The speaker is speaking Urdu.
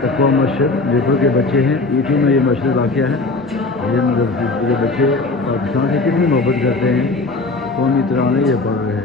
تقویٰ مسجد جے پور کے بچے ہیں، یوٹیوب میں یہ مسجد واقع ہے۔ یہ بچے پاکستان سے کتنی محبت کرتے ہیں، قومی ترانے یہ پڑھ رہے ہیں۔